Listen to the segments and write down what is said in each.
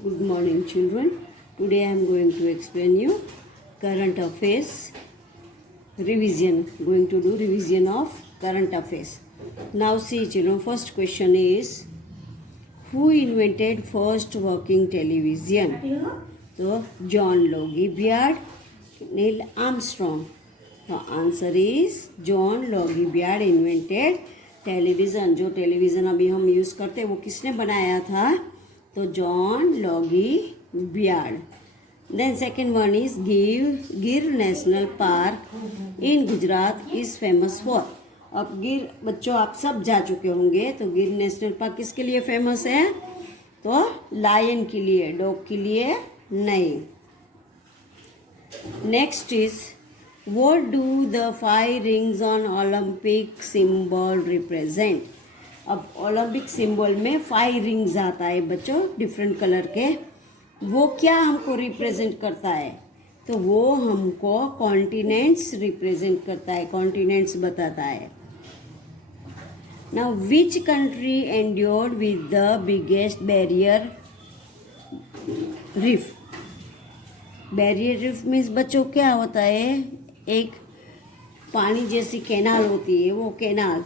Good morning, children. Today I am going to explain you current affairs revision. Going to do revision of current affairs. Now see, children. First question is, who invented first working television? So John Logie Baird, Neil Armstrong. The answer is John Logie Baird invented television. जो television अभी हम use करते हैं वो किसने बनाया था? तो John Logie Baird. Then second one is Gir national park in Gujarat is famous for. अब गिर बच्चों आप सब जा चुके होंगे, तो गिर नेशनल पार्क किसके लिए फेमस है? तो लायन के लिए, डॉग के लिए नहीं. Next is what do the 5 rings on Olympic symbol represent? अब ओलंपिक सिंबल में 5 रिंग्स आता है बच्चों, डिफरेंट कलर के. वो क्या हमको रिप्रेजेंट करता है? तो वो हमको कॉन्टिनेंट्स रिप्रेजेंट करता है, कॉन्टिनेंट्स बताता है. Now which country endured with the biggest barrier reef? Barrier reef means बच्चों क्या होता है? एक पानी जैसी कैनाल होती है, वो कैनाल.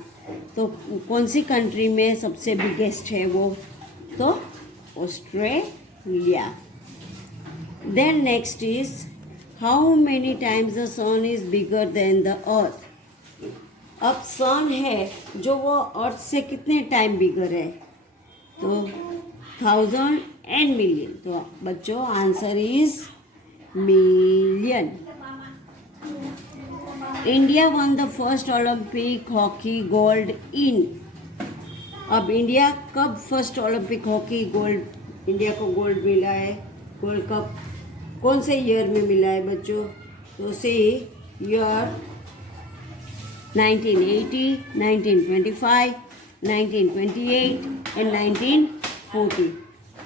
तो कौन सी कंट्री में सबसे बिगेस्ट है वो? तो Australia. Then next is how many times the sun is bigger than the earth? अब सन है जो वो अर्थ से कितने टाइम बिगर है? तो 1000 and million. तो बच्चों answer is million. India one the first Olympic hockey gold इन. अब इंडिया कब first Olympic hockey gold, India को गोल्ड मिला है? गोल्ड कप कौन से ईयर में मिला है बच्चों? तो से ईयर 1980, 1925, 1928 एंड 1940.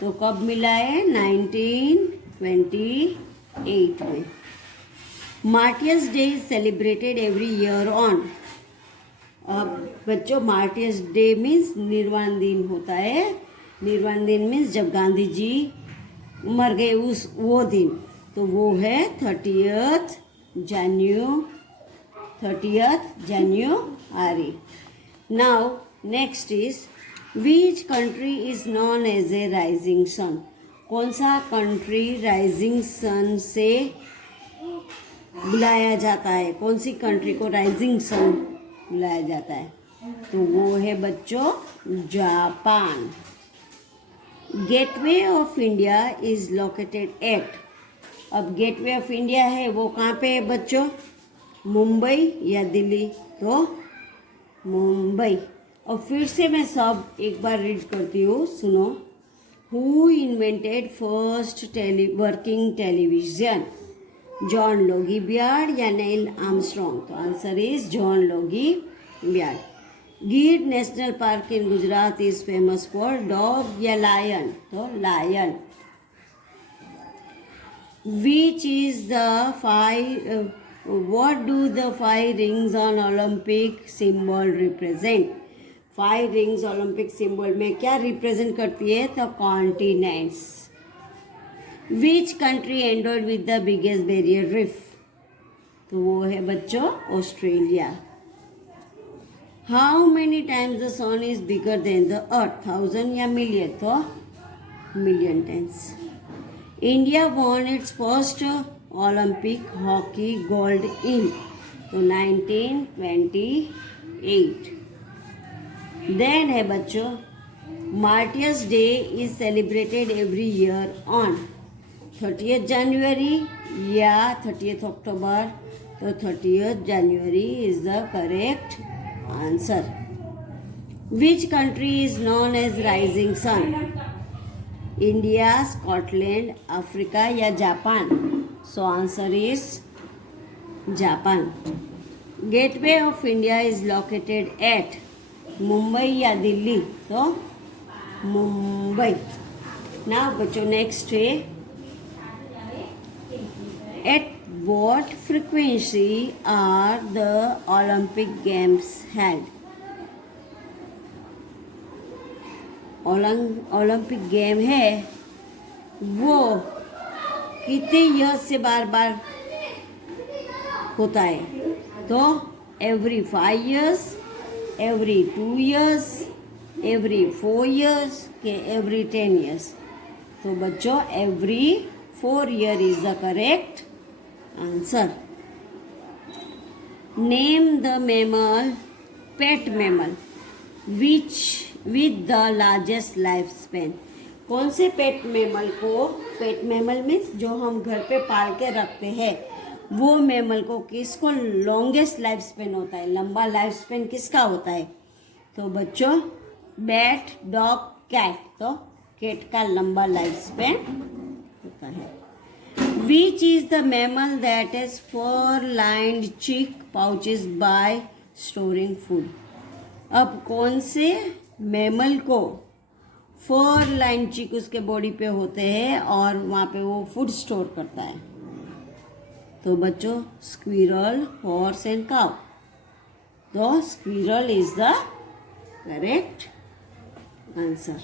तो कब मिला है? 1928 में. Martyrs day is celebrated every year on. अब बच्चों मार्टियर्स डे मीन्स निर्वाण दिन होता है. निर्वाण दिन मीन्स जब गांधी जी मर गए उस वो दिन. तो वो है 30th January. Now next is which country is known as a rising sun? कौन सा कंट्री राइजिंग सन से बुलाया जाता है? कौन सी कंट्री को राइजिंग सन बुलाया जाता है? तो वो है बच्चों Japan. Gateway of India is located eight. अब गेटवे ऑफ इंडिया है वो कहाँ पे है बच्चों? मुंबई या दिल्ली? तो मुंबई. और फिर से मैं सब एक बार रीड करती हूँ, सुनो. Who invented first working television? John Logie Baird या नील आर्मस्ट्रॉन्ग? तो answer is John Logie Baird. Gir national park in Gujarat is famous for dog या लायन? तो lion. Which is the 5 what do the 5 rings on Olympic symbol represent? 5 rings Olympic symbol में क्या represent करती है? तो continents. Which country endowed with the biggest barrier reef? तो वो है बच्चों Australia. How many times the sun is bigger than the earth? 1000 या मिलियन? तो million times. India won its first Olympic hockey gold in. तो 1928. Then है बच्चों martyrs day is celebrated every year on 30th January या 30th October? तो 30th January is the correct answer. Which country is known as rising sun? India, Scotland, Africa या Japan? So answer is Japan. Gateway of India is located at Mumbai या दिल्ली? तो मुंबई. ना बच्चों next है at what frequency are the Olympic Games held? Olympic game है वो कितने years से बार बार होता है? तो every 5 years, every 2 years, every 4 years के एवरी 10 years। तो बच्चों every 4 year is the correct answer. Name the mammal, pet mammal which with the largest life span. कौन से पेट मैमल को, पेट मैमल मीन्स जो हम घर पे पाल के रखते हैं, वो मैमल को किसको लॉन्गेस्ट लाइफ स्पेन होता है, लंबा लाइफ स्पेन किसका होता है? तो बच्चों बैट, डॉग, कैट। तो कैट का लंबा लाइफ स्पेन होता है। Which is the mammal that has fur-lined cheek pouches by storing food? अब कौन से मैमल को फर लाइन चिक उसके बॉडी पे होते हैं और वहाँ पे वो फूड स्टोर करता है? तो बच्चों स्क्विरल, हॉर्स एंड काउ। तो squirrel is the correct answer.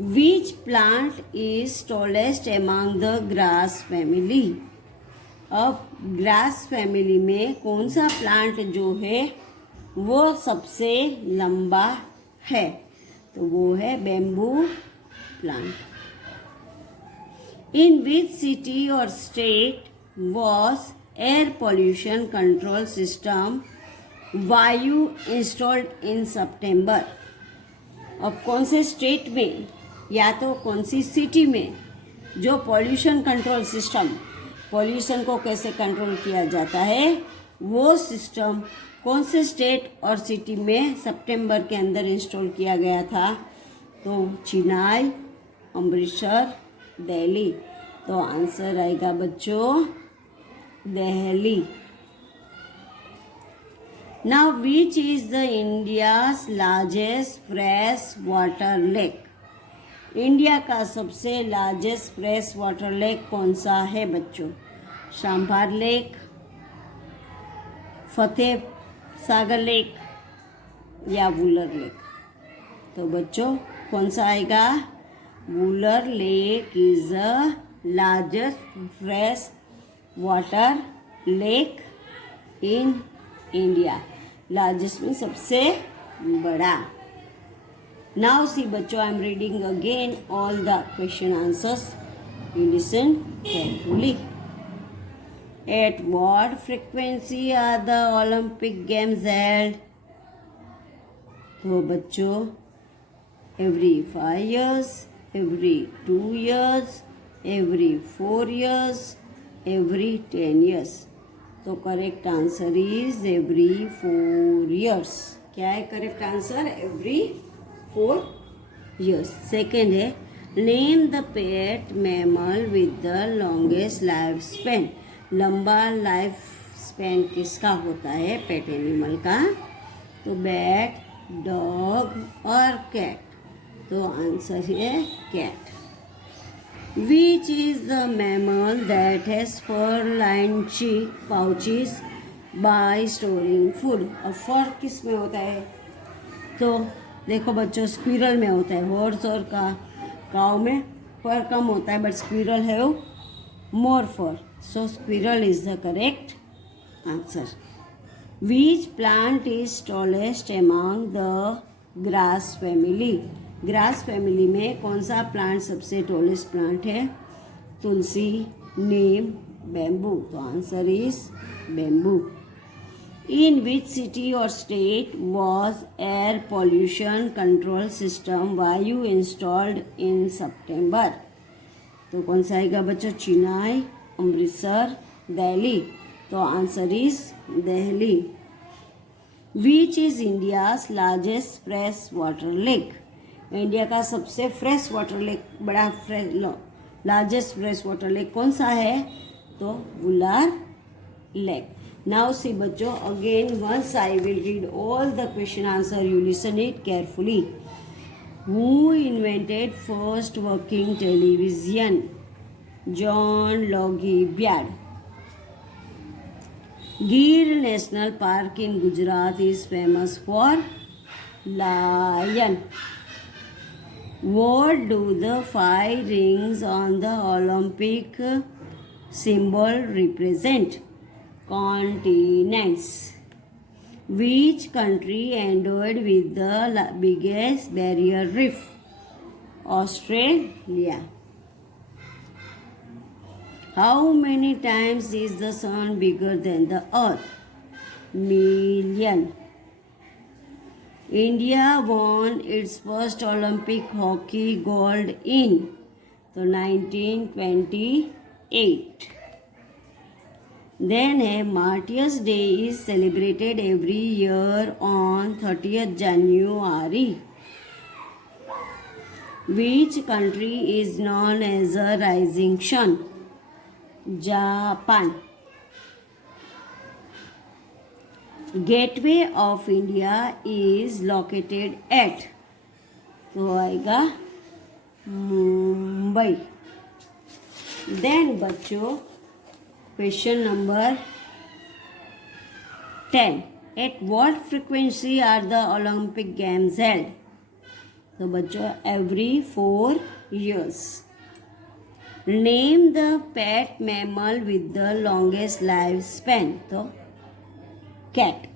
Which plant is tallest among the grass family? अब ग्रास फैमिली में कौन सा प्लांट जो है वो सबसे लंबा है? तो वो है bamboo plant. In which city और state was air pollution control system Vayu installed in सितंबर? अब कौन से स्टेट में या तो कौन सी सिटी में जो पॉल्यूशन कंट्रोल सिस्टम, पॉल्यूशन को कैसे कंट्रोल किया जाता है, वो सिस्टम कौन से स्टेट और सिटी में सितंबर के अंदर इंस्टॉल किया गया था? तो चेन्नई, अमृतसर, दिल्ली। तो आंसर आएगा बच्चों Delhi. Now which is the India's largest fresh water lake? India का सबसे लार्जेस्ट फ्रेश वाटर लेक कौन सा है बच्चों? शांभार लेक, फतेह सागर लेक या वुलर लेक? तो बच्चों कौन सा आएगा? Wular lake is the largest fresh water lake in India. Largest में सबसे बड़ा। Now see बच्चों, I am reading again all the question answers. You listen carefully. At what frequency are the Olympic Games held? तो बच्चों every 5 years, every 2 years, every 4 years, every 10 years. तो correct answer is every 4 years। क्या है correct answer? every 4 years। Second है name the pet mammal with the longest life span. लंबा life span किसका होता है पेट एनिमल का? तो बैट, डॉग और कैट। तो आंसर है cat. Which is the mammal that has fur lined cheek pouches by storing food. और फर किस में होता है? तो देखो बच्चों स्क्विरल में होता है। हॉर्स और काऊ में फर कम होता है, but squirrel have more fur. So squirrel is the correct answer. Which plant is tallest among the grass family? Grass family में कौन सा प्लांट सबसे टॉलेस्ट प्लांट है? तुलसी, नीम, बेम्बू। तो answer is bamboo. In which city or state was air pollution control system वायु installed in September? तो कौन सा आएगा बच्चों? चेन्नई, अमृतसर, दिल्ली। तो answer is Delhi. Which is India's largest fresh water lake? India का सबसे फ्रेश वाटर लेक, बड़ा लार्जेस्ट फ्रेश वाटर लेक कौन सा है? तो वुलर लेक। Now see बच्चों, again once I will read all the question answer, you listen it carefully. Who invented first working television? John Logie Baird. Gir National Park in Gujarat is famous for lion. What do the 5 rings on the Olympic symbol represent? Continents. Which country endowed with the biggest barrier reef? Australia. How many times is the sun bigger than the earth? Million. India won its first Olympic hockey gold in 1928. Then a Martyrs' Day is celebrated every year on 30th January. Which country is known as a rising sun? Japan. Gateway of India is located at, तो आएगा Mumbai. Then बच्चों question number 10. At what frequency are the Olympic Games held? तो बच्चों every 4 years. Name the pet mammal with the longest lifespan. तो cat.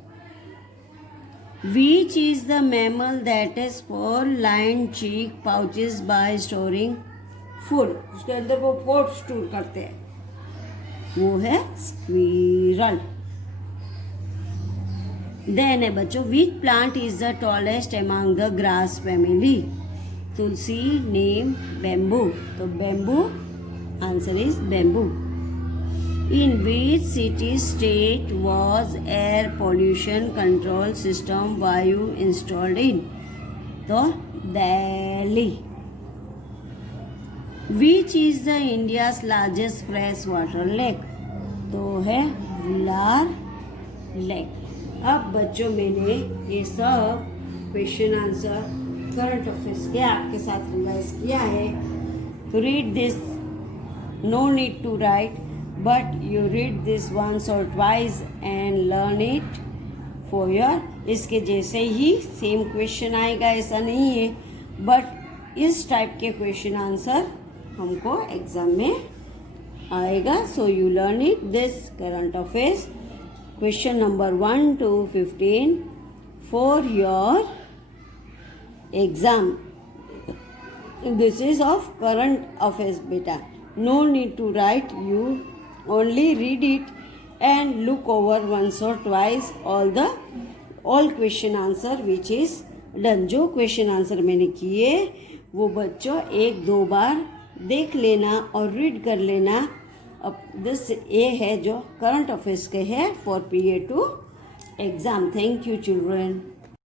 Which is the mammal that has 4 lined cheek pouches by storing food? उसके अंदर वो food store करते हैं, वो है स्क्विरल. Then है बच्चों, which plant is the tallest among the grass family? Tulsi, Neem, bamboo. तो bamboo, answer is bamboo. In which city state was air pollution control system Vayu installed in? तो Delhi. Which is the India's largest freshwater lake? तो है Wular lake. अब बच्चों मैंने ये सब question answer current affairs के आपके साथ रिवाइज किया है. तो read this, no need to write, but you read this once or twice and learn it for your. इसके जैसे ही सेम क्वेश्चन आएगा ऐसा नहीं है, बट इस टाइप के क्वेश्चन आंसर हमको एग्जाम में आएगा. So you learn it this current affairs question number 1 to 15 for your exam. This is of current affairs बेटा. No need to write, you only read it and look over once or twice all question answer which is done. जो question answer मैंने किए वो बच्चों 1-2 बार देख लेना और read कर लेना. अब दिस ये है जो करंट अफेयर्स के है for PA2 exam. Thank you children.